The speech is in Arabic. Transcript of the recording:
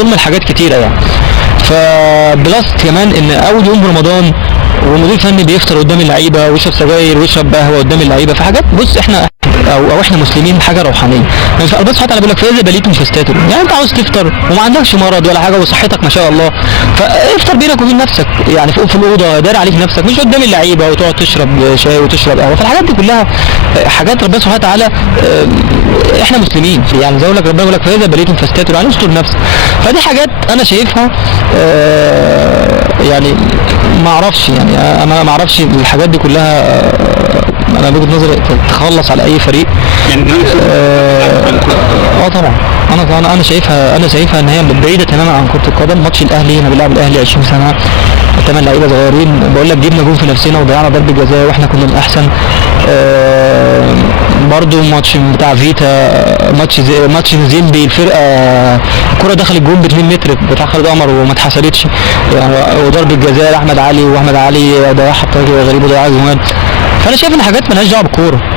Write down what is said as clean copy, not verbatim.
ضمن الحاجات كتيره يعني. فبلس كمان ان اول يوم رمضان ومدير فني بيفطر قدام اللعيبه ويشرب سجاير ويشرب قهوه قدام اللعيبه، فحاجات بص احنا او احنا مسلمين حاجه روحانيه. يعني الله سبحانه وتعالى بيقول لك فاذا بليتم فاستتروا، يعني انت عاوز تفطر وما عندكش مرض ولا حاجه وصحتك ما شاء الله، فافطر بينك وبين نفسك يعني فوق في الاوضه دار عليك نفسك، مش قدام اللعيبه وتقعد تشرب شاي وتشرب قهوه. فالحاجات دي كلها حاجات ربنا سبحانه وتعالى احنا مسلمين يعني زي لك ربنا بيقول لك فاذا بليتم فاستتروا، يعني استر نفسك. فدي حاجات انا شايفها يعني ما اعرفش، يعني انا ما اعرفش الحاجات دي كلها انا بوجهة نظري تخلص على اي فريق يعني طبعا انا شايفها ان هي بعيده تماما عن كره القدم. ماتش الاهلي انا بلعب الاهلي 20 سنه 8 لعيبه صغيرين، بقول لك جبنا جون في نفسنا وضيعنا ضربه جزاء واحنا كنا الاحسن. برضو ماتش بتاع فيتا ماتش زيمبي الفرقه الكره دخلت جون ب 2 متر بتاع خالد قمر وما اتحسبتش يعني، وضربه جزاء احمد علي ضيعها بطريقه غريبه وضيعها جوان. فانا شايف ان حاجات مالهاش دعوه بالكوره.